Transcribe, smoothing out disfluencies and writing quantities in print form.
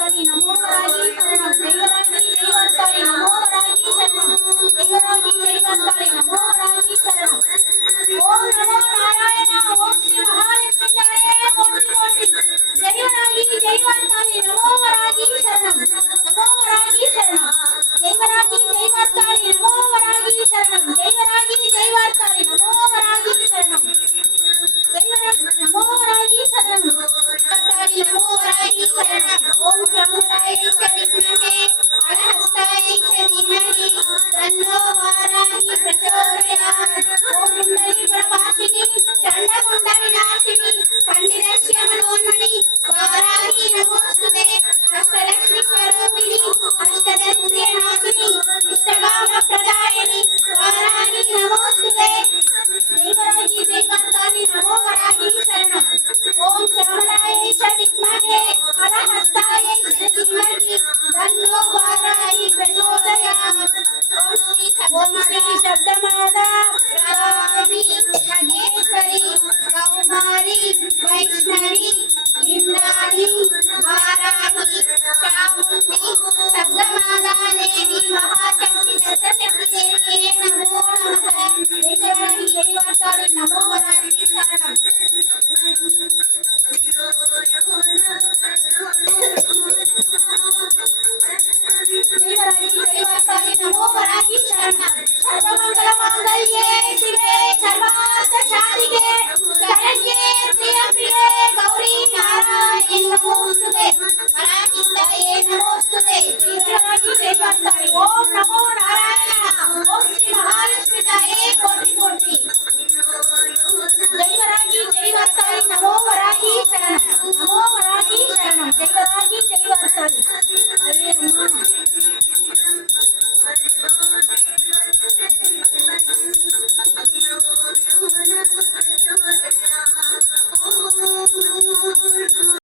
जयवर्ताली नमो वराही शरणं जयवराही जयवर्ताली नमो वराही शरणं जयवराही जयवर्ताली नमो वराही शरणं ओम नमो नारायण ओम श्री महालक्ष्मीजाय कोटि कोटि जयवराही जयवर्ताली नमो वराही शरणं जयवराही जयवर्ताली नमो वराही शरणं जयवराही जयवर्ताली नमो वराही शरणं नमो वराही शरणं नमो वराही शरणं ओम शंभुराय विद्महे हरहस्ताय धीमहि तन्नो वराही प्रचोदयात् ओम कुंडली प्रभासिनी चंडमुंड विनाशिनी पंडितस्य मनोन्मणि वराही नमोस्तुते अष्टलक्ष्मी स्वरूपिणी अष्टदंते नाशिनी इष्टकाम प्रदायिनी वराही नमोस्तुते जयवराही जयवर्ताली नमो वराही शरणं ओम श्यामलाय विद्महे हरहस्ताय धीमहि तन्नो वराही प्रचोदयात् ओम श्री शब्दमाता रामी नागेश्वरी कौमारी वैष्णवी इंद्राणी वाराही चामुंडी शब्दमाता देवी महाशक्ति दत्तशक्ति देवी नमो नमः जयवराही जयवर्ताली नमो वराही शरणं जयवराही जयवर्ताली नमो वराही शरणं सर्वमंगलमांगल्ये शिवे सर्वार्थसाधिके शरण्ये त्र्यंबके गौरी नारायणी नमोस्तुते पराकिष्टाये नमोस्तुते जयवराही जयवर्ताली ओम नमो नारायण ओम श्री महालक्ष्मीजाय